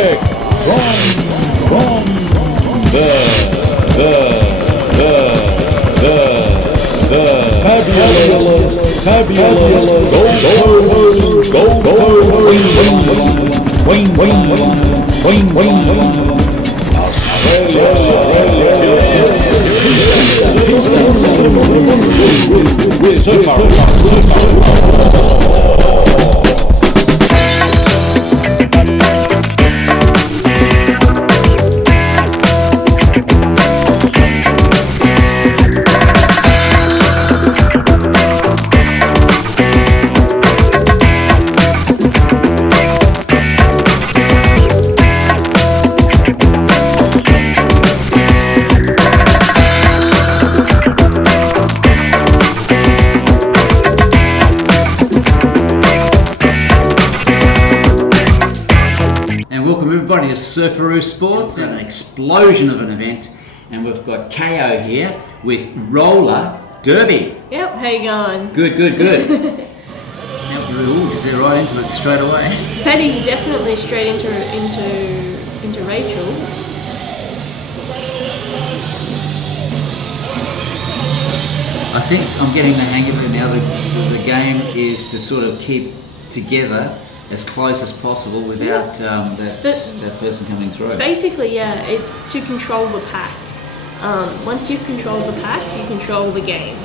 direct from the fabulous Everybody to Surfaroo Sports, an explosion of an event, and we've got KO here with roller derby. Yep, how you going? Good. Ooh, just right into it straight away. Paddy's definitely straight into Rachel. I think I'm getting the hang of it now. The game is to sort of keep together as close as possible without that person coming through. Basically, yeah, it's to control the pack. Once you've controlled the pack, you control the game.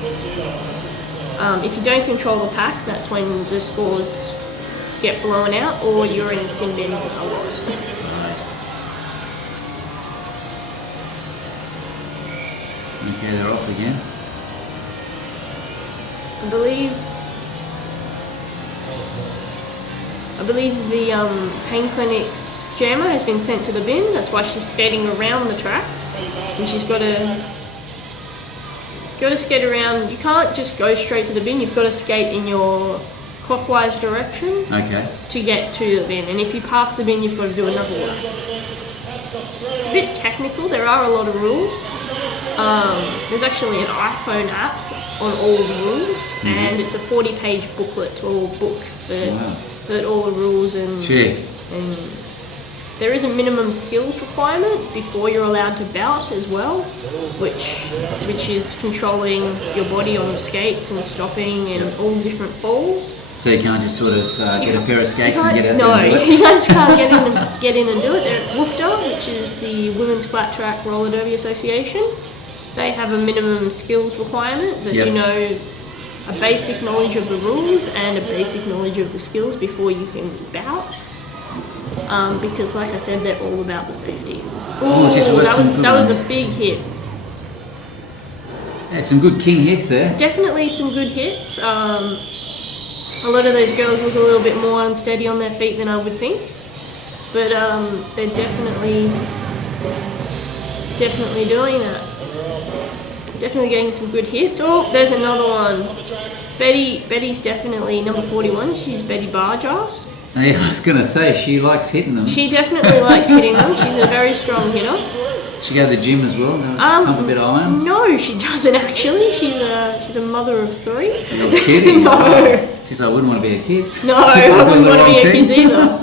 If you don't control the pack, that's when the scores get blown out or you're in a sin bin a lot. Okay, they're off again. I believe the pain clinic's jammer has been sent to the bin. That's why she's skating around the track, and she's got to skate around. You can't just go straight to the bin. You've got to skate in your clockwise direction to get to the bin. And if you pass the bin, you've got to do another one. It's a bit technical. There are a lot of rules. There's actually an iPhone app on all the rules, and it's a 40-page booklet or book for all the rules and there is a minimum skills requirement before you're allowed to bout as well, which is controlling your body on the skates and stopping and all different falls. So you can't just sort of get a pair of skates and get out there and do it? No, you just can't get in and do it. They're at WFDA, which is the Women's Flat Track Roller Derby Association. They have a minimum skills requirement that you know a basic knowledge of the rules and a basic knowledge of the skills before you can bout. Because like I said, they're all about the safety. That was a big hit. Yeah, some good king hits there. Definitely some good hits. A lot of those girls look a little bit more unsteady on their feet than I would think. But they're definitely doing it. Definitely getting some good hits. Oh, there's another one. Betty's definitely number 41. She's Betty Barjas. Yeah, I was going to say, she likes hitting them. She definitely likes hitting them. She's a very strong hitter. She go to the gym as well? Pump a bit of iron? No, she doesn't actually. She's a mother of 3. You're not kidding? No. Jeez, I wouldn't want to be a kid. No, I wouldn't want to be a kid either.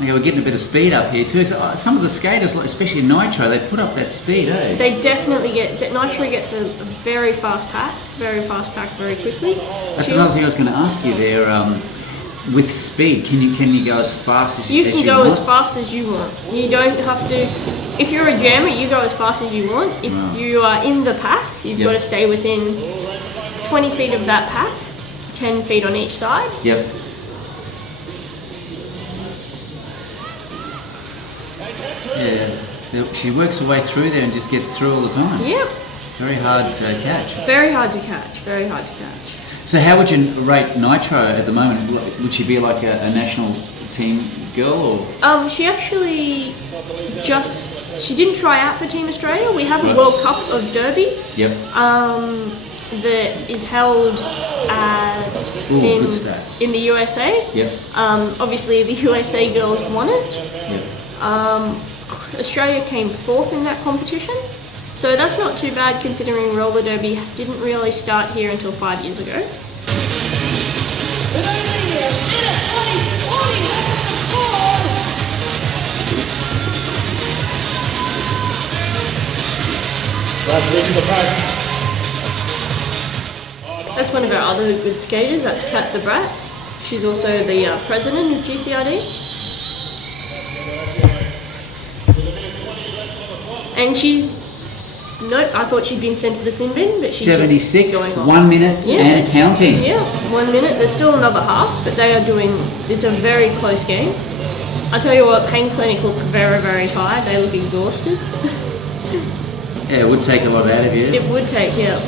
Okay, we're getting a bit of speed up here too. So, some of the skaters, especially Nitro, they put up that speed, eh? They definitely Nitro gets a very fast pack very quickly. That's another thing I was going to ask you there. With speed, can you go as fast as you want? You can go as fast as you want. You don't have to. If you're a jammer, you go as fast as you want. If you are in the pack, you've got to stay within 20 feet of that pack, 10 feet on each side. Yep. Yeah, she works her way through there and just gets through all the time. Yep. Very hard to catch. Very hard to catch. So how would you rate Nitro at the moment? Would she be like a national team girl or? She actually she didn't try out for Team Australia. We have a World Cup of Derby. Yep. That is held in the USA. Yep. Obviously the USA girls won it. Yep. Australia came 4th in that competition. So that's not too bad considering roller derby didn't really start here until 5 years ago. That's one of our other good skaters. That's Kat the Brat. She's also the president of GCRD. And she's... Nope, I thought she'd been sent to the sin bin, but she's 76, just going on. 1 minute and counting. Yeah, 1 minute. There's still another half, but they are doing... It's a very close game. I tell you what, Pain Clinic look very, very tired. They look exhausted. Yeah, it would take a lot out of you. It would take, yeah.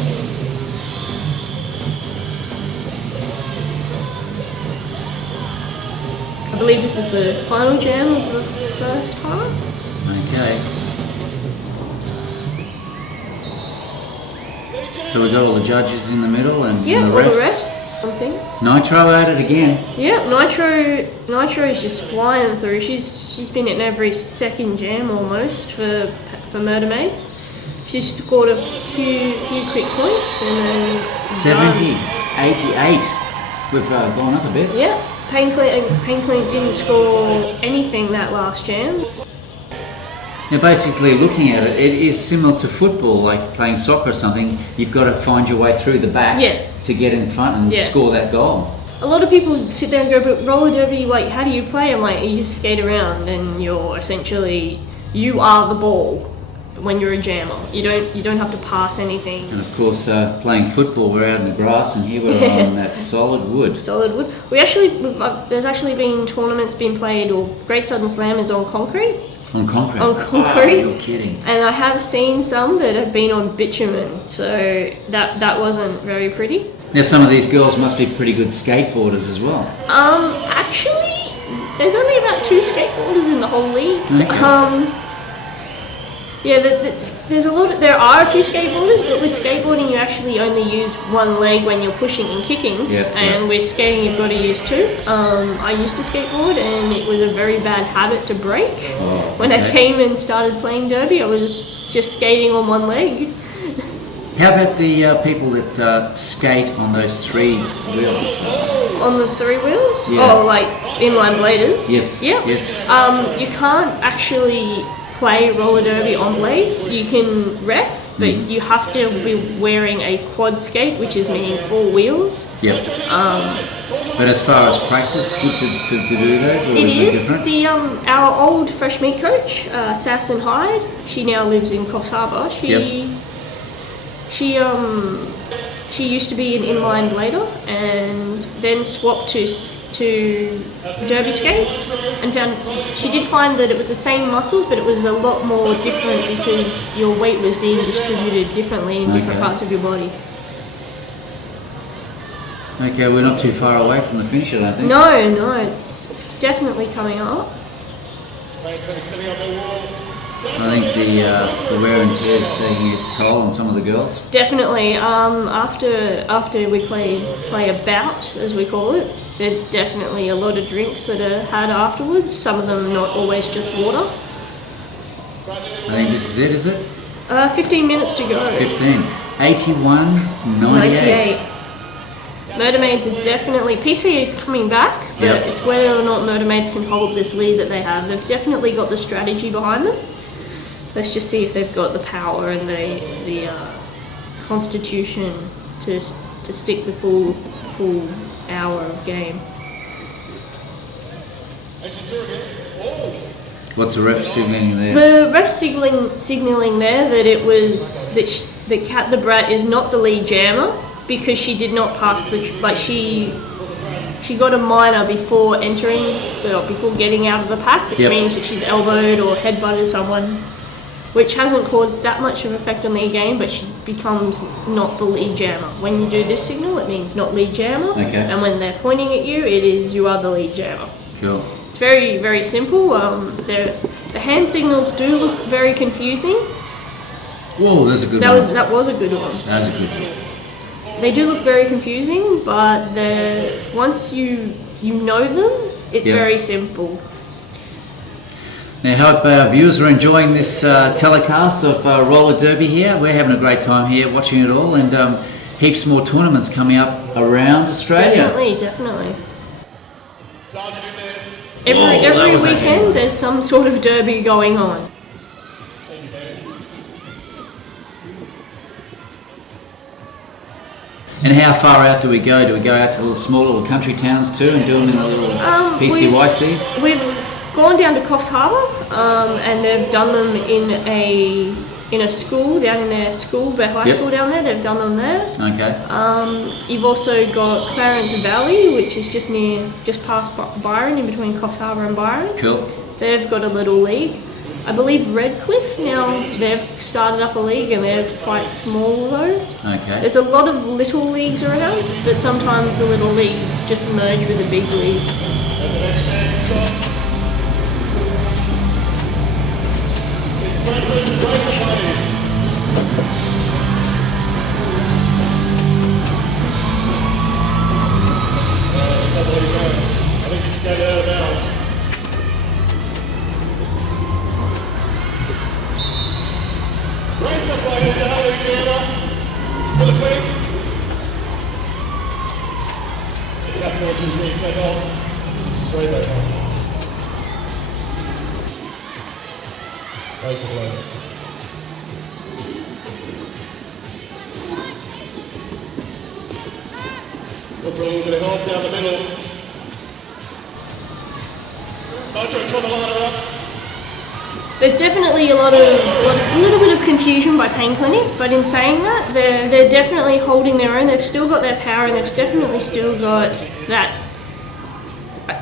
I believe this is the final jam of the first half. Okay. So we've got all the judges in the middle and Yeah, the all refs. the refs and things. Nitro at it again. Yeah, Nitro is just flying through. She's been in every second jam almost for Murder Maids. She's scored a few quick points and then 70, 88. We've gone up a bit. Yeah, Pain Clinic didn't score anything that last jam. Now, basically, looking at it, it is similar to football, like playing soccer or something. You've got to find your way through the backs to get in front and score that goal. A lot of people sit there and go, but roller derby, like, how do you play? I'm like, you just skate around and you're essentially, you are the ball when you're a jammer. You don't have to pass anything. And of course, playing football, we're out in the grass, and here we're on that solid wood. Solid wood. There's actually been tournaments being played, or Great Southern Slam is on concrete. On concrete? On concrete. Wow, you're kidding. And I have seen some that have been on bitumen, so that wasn't very pretty. Now, some of these girls must be pretty good skateboarders as well. Actually, there's only about 2 skateboarders in the whole league. Okay. Yeah, there's a lot. There are a few skateboarders, but with skateboarding, you actually only use one leg when you're pushing and kicking. And with skating, you've got to use 2. I used to skateboard, and it was a very bad habit to break. When I came and started playing derby, I was just skating on one leg. How about the people that skate on those 3 wheels? On the 3 wheels? Yeah. Oh, like inline bladers? Yes. Yep. Yes. You can't actually play roller derby on blades. You can ref, but you have to be wearing a quad skate, which is meaning 4 wheels. Yep. But as far as practice, good to do those, or It is it different? Our old fresh meat coach, Sass and Hyde. She now lives in Coffs Harbour. She used to be an inline blader and then swapped to derby skates, and she did find that it was the same muscles, but it was a lot more different because your weight was being distributed differently in different parts of your body. Okay, we're not too far away from the finish, I don't think. No, it's definitely coming up. I think the wear and tear is taking its toll on some of the girls. Definitely. After we play a bout, as we call it, there's definitely a lot of drinks that are had afterwards. Some of them not always just water. I think this is it, is it? 15 minutes to go. 15. 81, 98. Murder Maids are definitely... PCE is coming back, but it's whether or not Murder Maids can hold this lead that they have. They've definitely got the strategy behind them. Let's just see if they've got the power and the constitution to stick the full hour of game. What's the ref signalling there? The ref signalling there that it was that Kat the Brat is not the lead jammer because she did not pass she got a minor before before getting out of the pack, which means that she's elbowed or headbutted someone, which hasn't caused that much of an effect on the game, but she becomes not the lead jammer. When you do this signal, it means not lead jammer, and when they're pointing at you, it is you are the lead jammer. Cool. It's very, very simple. The hand signals do look very confusing. Whoa, that's a good one. That was a good one. That was a good one. They do look very confusing, but once you know them, it's very simple. Now, I hope our viewers are enjoying this telecast of roller derby here. We're having a great time here watching it all, and heaps more tournaments coming up around Australia. Definitely. Every weekend there's some sort of derby going on. And how far out do we go? Do we go out to little small little country towns too and do them in the little PCYCs? We've gone down to Coffs Harbour, and they've done them in a school down in their school, their high school down there. They've done them there. Okay. You've also got Clarence Valley, which is just past Byron, in between Coffs Harbour and Byron. Cool. They've got a little league. I believe Redcliffe now, they've started up a league, and they're quite small though. Okay. There's a lot of little leagues around, but sometimes the little leagues just merge with a big league. I think it's going out of bounds. Race up by Alexander for the quick. That fortune's being set off. Straight back on. Race away. Look for a little bit of help down the middle. Nitro trying to line her up. There's definitely a little bit of confusion by Pain Clinic, but in saying that, they're definitely holding their own. They've still got their power, and they've definitely still got that.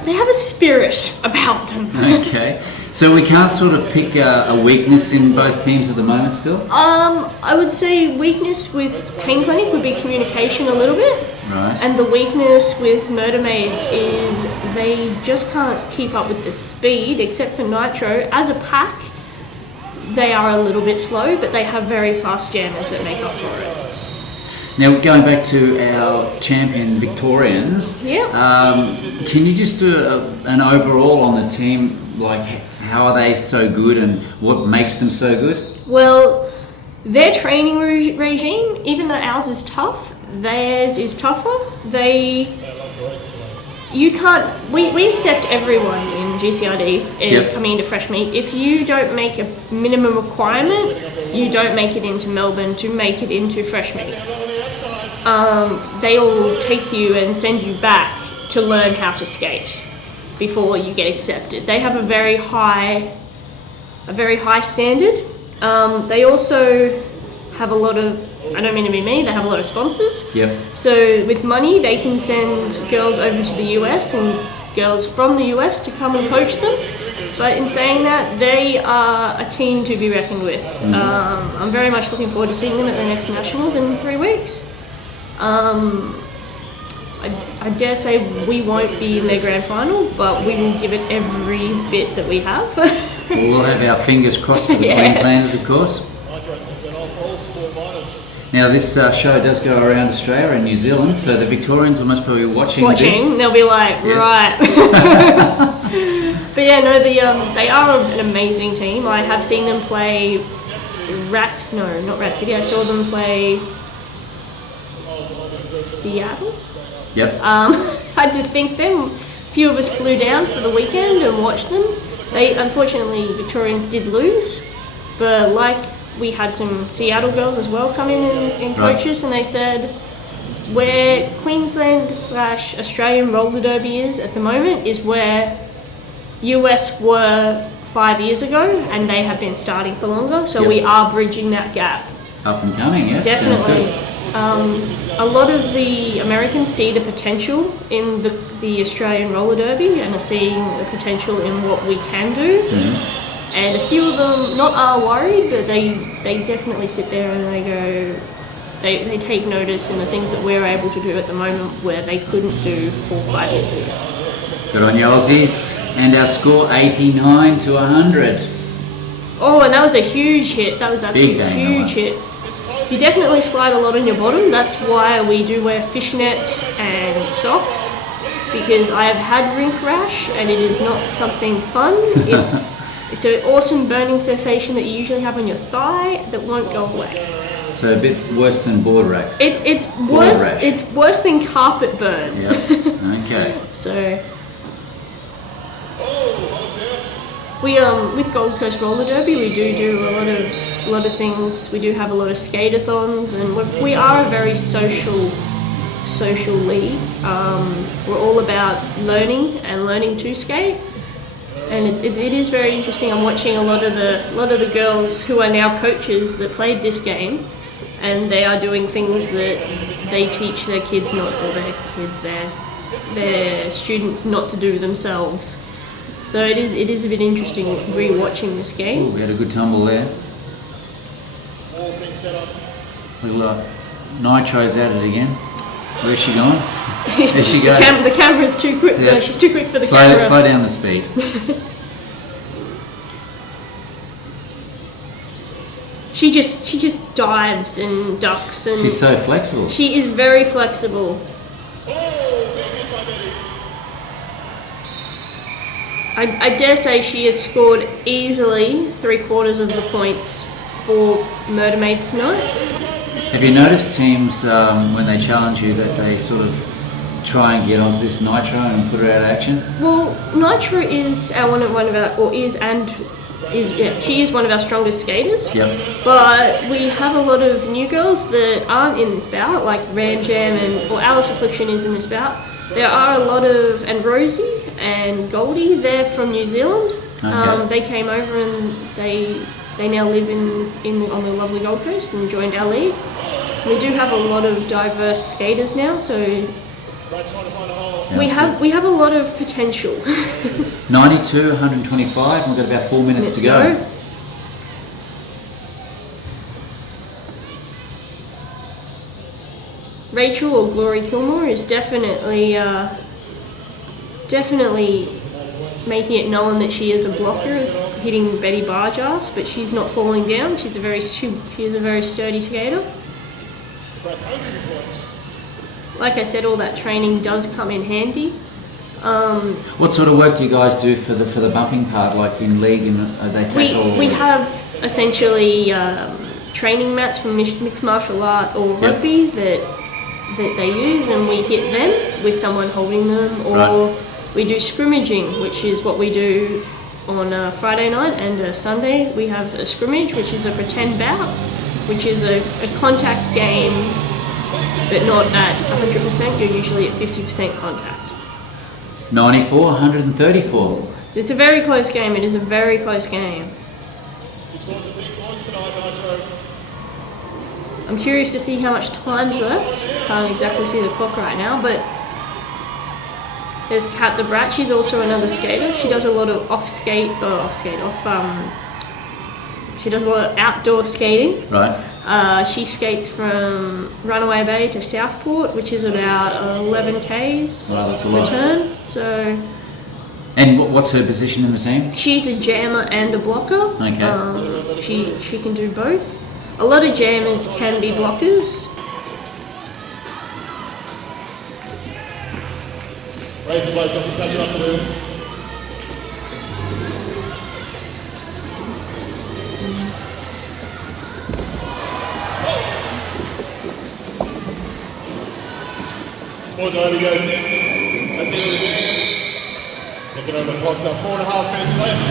They have a spirit about them. Okay. So we can't sort of pick a weakness in both teams at the moment still? I would say weakness with Pain Clinic would be communication a little bit. Right. And the weakness with Murder Maids is they just can't keep up with the speed, except for Nitro. As a pack, they are a little bit slow, but they have very fast jammers that make up for it. Now, going back to our champion Victorians, can you just do an overall on the team, like how are they so good and what makes them so good? Well, their training regime, even though ours is tough, theirs is tougher. We accept everyone in GCRD coming into fresh meat. If you don't make a minimum requirement, you don't make it into Melbourne to make it into fresh meat. They will take you and send you back to learn how to skate before you get accepted. They have a very high standard. They also have a lot of, I don't mean to be mean, they have a lot of sponsors. Yep. So with money, they can send girls over to the US and girls from the US to come and coach them. But in saying that, they are a team to be reckoned with. I'm very much looking forward to seeing them at the next Nationals in 3 weeks. I dare say we won't be in their grand final, but we will give it every bit that we have. We'll have our fingers crossed for the Queenslanders, of course. Now this show does go around Australia and New Zealand, so the Victorians will most probably be watching this. They'll be like, right. But yeah, no, they are an amazing team. I have seen them play not Rat City. I saw them play Seattle. Yep. I did think them. A few of us flew down for the weekend and watched them. Unfortunately, Victorians did lose, but we had some Seattle girls as well come in and coach us, and they said where Queensland/Australian roller derby is at the moment is where US were 5 years ago, and they have been starting for longer, so we are bridging that gap. Up and coming, yeah. Definitely. A lot of the Americans see the potential in the Australian roller derby and are seeing the potential in what we can do. Mm-hmm. And a few of them not are worried, but they definitely sit there and they go, they take notice in the things that we're able to do at the moment where they couldn't do 4 or 5 years ago. Good on you, Aussies. And our score 89 to 100. Oh, and that was a huge hit. That was absolutely a huge hit. You definitely slide a lot on your bottom. That's why we do wear fishnets and socks, because I have had rink rash and it is not something fun. It's an awesome burning sensation that you usually have on your thigh that won't go away. So a bit worse than board racks. It's worse. It's worse than carpet burn. Yep. Okay. So we with Gold Coast Roller Derby, we do a lot of things. We do have a lot of skate-a-thons, and we are a very social social league. We're all about learning and learning to skate, and it is very interesting. I'm watching a lot of the girls who are now coaches that played this game, and they are doing things that they teach their kids not, or their students not to do themselves. So it is a bit interesting re-watching this game. Ooh, we had a good tumble there. Little Nitro's at it again. Where's she going? There she goes. The camera's too quick. Yep. No, she's too quick for the camera. Slow down the speed. She just dives and ducks and. She's so flexible. She is very flexible. I dare say she has scored easily 3/4 of the points for Murder Maids tonight. Have you noticed teams when they challenge you that they sort of try and get onto this Nitro and put her out of action? Well, Nitro is she is one of our strongest skaters. Yep. But we have a lot of new girls that aren't in this bout, like Ram Jam or Alice Affliction is in this bout. There are a lot of, and Rosie and Goldie, they're from New Zealand. Okay. They came over and they now live on the lovely Gold Coast and joined our league. We do have a lot of diverse skaters now, so we have a lot of potential. 92, 125, and we've got about 4 minutes to go. Rachel, or Glory Kilmore, is definitely making it known that she is a blocker, hitting Betty Barjas, but she's not falling down. She is a very sturdy skater. Like I said, all that training does come in handy. What sort of work do you guys do for the bumping part, like in league, and they tackle? We have essentially training mats from mixed martial art or rugby that they use, and we hit them with someone holding them, or we do scrimmaging, which is what we do on a Friday night and a Sunday. We have a scrimmage, which is a pretend bout, which is a contact game, but not at 100%. You're usually at 50% contact. 94, 134. So it's a very close game. It is a very close game. I'm curious to see how much time's left. Can't exactly see the clock right now, but there's Kat the Brat. She's also another skater. She does a lot of she does a lot of outdoor skating. Right. She skates from Runaway Bay to Southport, which is about 11 k's that's a lot. return. So. And what's her position in the team? She's a jammer and a blocker. Okay. She can do both. A lot of jammers can be blockers. Raise the bloke, don't touch it up to him. More time to go. That's it. Looking over the clock's got 4.5 minutes left.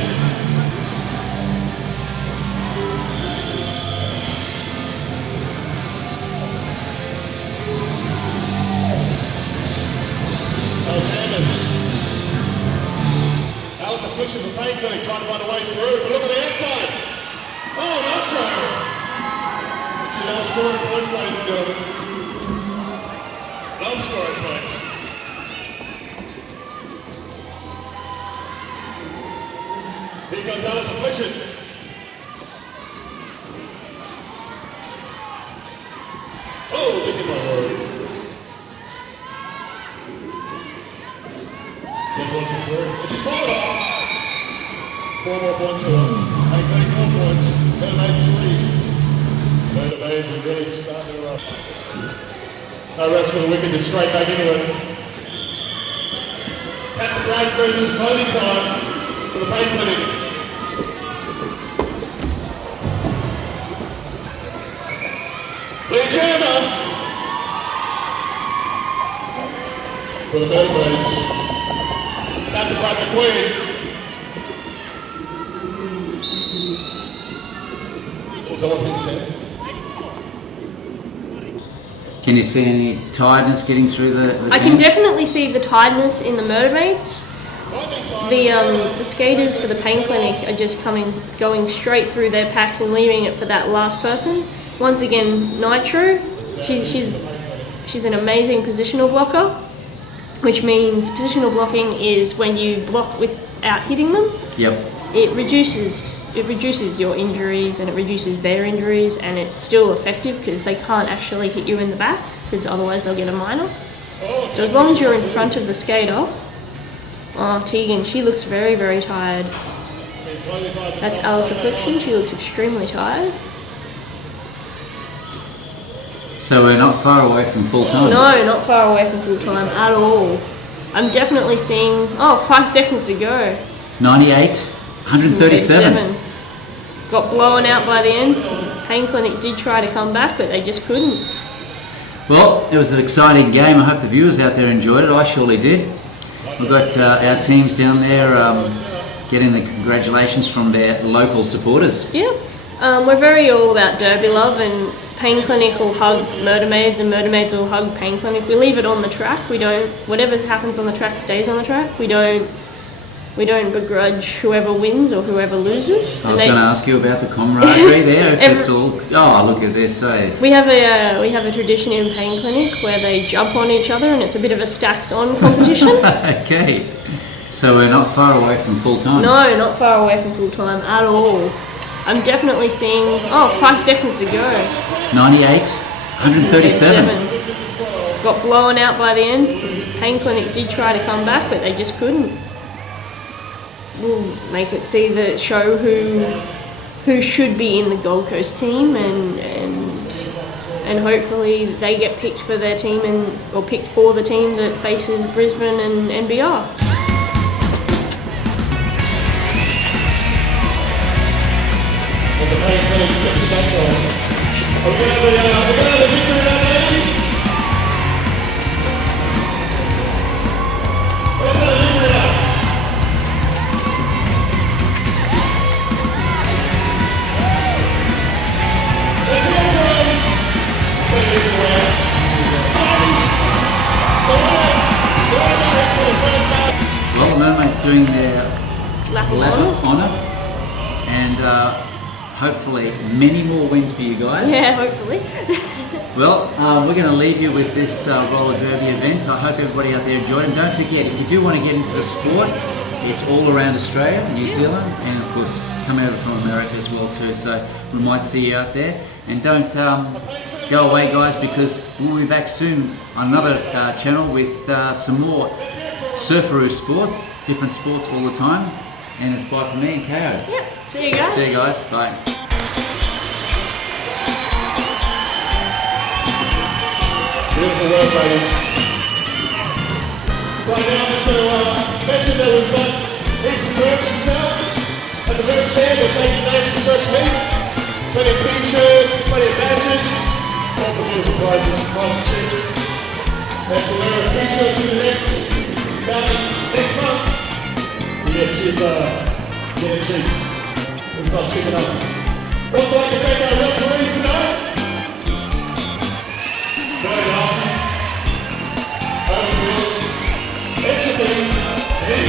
Alice Affliction for Pain Clinic trying to find a way through, but look at the outside. Oh, Nacho! She's now scoring points, ladies and gentlemen. Love scoring points. Here comes Alice Affliction. Oh, big in my word. She's followed off. 4 more points for them. 34 points. Murder Maids 3. Murder Maids are really starting to rough. No rest for the wicked, and straight back into it. At the break versus clothing time for the Pain Clinic. Lee Jammer for the Murder Maids. At the break, the Queen. Someone's been sent. Can you see any tiredness getting through the I can definitely see the tiredness in the mermaids. The skaters for the pain clinic are just going straight through their packs and leaving it for that last person. Once again, Nitro, she's an amazing positional blocker, which means positional blocking is when you block without hitting them. Yep. It reduces your injuries and it reduces their injuries, and it's still effective because they can't actually hit you in the back because otherwise they'll get a minor. So as long as you're in front of the skater. Oh, Tegan, she looks very, very tired. That's Alice Affliction, she looks extremely tired. So we're not far away from full time? No, not far away from full time at all. I'm definitely seeing, 5 seconds to go. 98, 137. Got blown out by the end. Pain Clinic did try to come back, but they just couldn't. Well, it was an exciting game. I hope the viewers out there enjoyed it. I surely did. We've got our teams down there getting the congratulations from their local supporters. Yeah, we're very all about Derby love, and Pain Clinic will hug Murder Maids and Murder Maids will hug Pain Clinic. We leave it on the track. We don't, whatever happens on the track stays on the track. We don't begrudge whoever wins or whoever loses. I was going to ask you about the camaraderie there. If it's all, look at this. We have a tradition in Pain Clinic where they jump on each other, and it's a bit of a stacks on competition. Okay, so we're not far away from full time. No, not far away from full time at all. I'm definitely seeing 5 seconds to go. 98, 137. Got blown out by the end. Pain Clinic did try to come back, but they just couldn't. We'll make it show who should be in the Gold Coast team, and hopefully they get picked for their team or picked for the team that faces Brisbane and NBR. Well, the Pain Clinic put the back on. We're going to have a victory now, ladies. Let's have a victory now. Well, the Mermaids doing their Lap of lap honour. of honour, and hopefully many more wins for you guys. Yeah, hopefully. Well, we're going to leave you with this roller derby event. I hope everybody out there enjoyed it. And don't forget, if you do want to get into the sport, it's all around Australia, New Zealand, and of course come over from America as well too. So we might see you out there. And don't go away, guys, because we'll be back soon on another channel with some more Surfaroo sports, different sports all the time. And it's bye from me and KO. Yep. See you guys. See you guys. Bye. Beautiful work, ladies. Right now, I'm just going to mention that we've got heaps of merch now. At the merch stand, we're taking names for the first meet. Plenty of t-shirts, plenty of badges. All the beautiful prizes, nice and cheap. And if you wear a t-shirt to the next month, you get cheap, We've got cheap enough. Also, like to thank our referees tonight. Very awesome. Overfield. Extra things. And then